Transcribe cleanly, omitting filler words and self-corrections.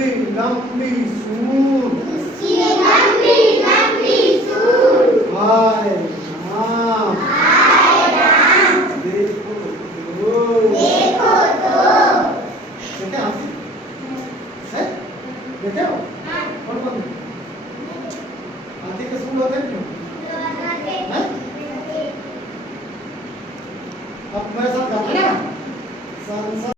लंबी सूंड उसकी लंबी लंबी सूंड हाय राम देखो तो बेटा है बेटा कौन कौन हाथी का सूंड होता है